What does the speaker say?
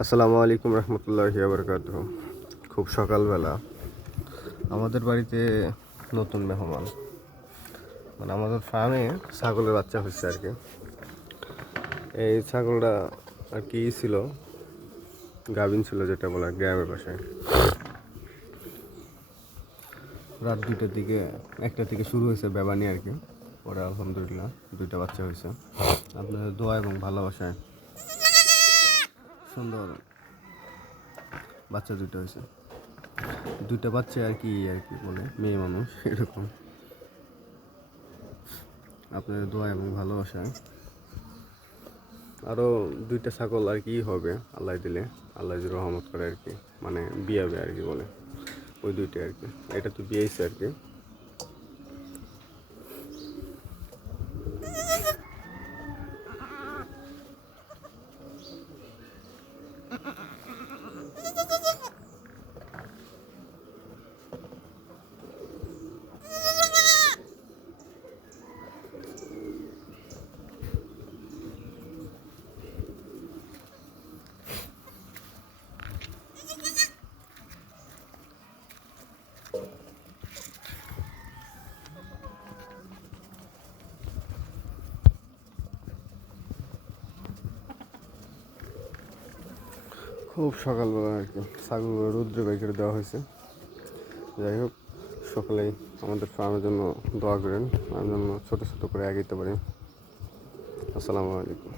আসসালামু আলাইকুম রহমতুল্লাহি বারাকাতুহু। খুব সকালবেলা আমাদের বাড়িতে নতুন মেহমান, মানে আমাদের ফার্মে ছাগলের বাচ্চা হচ্ছে আর কি। এই ছাগলটা আর কি ছিল, গাভিন ছিল যেটা বলে গ্রামের পাশে। রাত 2টার দিকে 1টা থেকে শুরু হয়েছে বেবানি আর কি। পরে আলহামদুলিল্লাহ 2টা বাচ্চা হয়েছে। আপনাদের দোয়া এবং ভালোবাসায় সুন্দর বাচ্চা 2টা হয়েছে। 2টা বাচ্চা আর কি বলে মেয়ে মানুষ এরকম। আপনাদের দোয়া এবং ভালোবাসায় আরও 2টা ছাগল আর কি হবে আল্লাহ দিলে, আল্লাহ যদি রহমত করে আর কি, মানে বিয়াবে আর কি বলে। ওই 2টা আর কি, এটা তো বিয়েছে আর কি। খুব সকালবেলা আর কি ছাগলগুলো রৌদ্রে বের করে দেওয়া হয়েছে। যাই হোক, সকলেই আমাদের ফার্মের জন্য দোয়া করেন, আমার জন্য ছোটো ছোটো করে এগিয়ে পারি। আসসালামু আলাইকুম।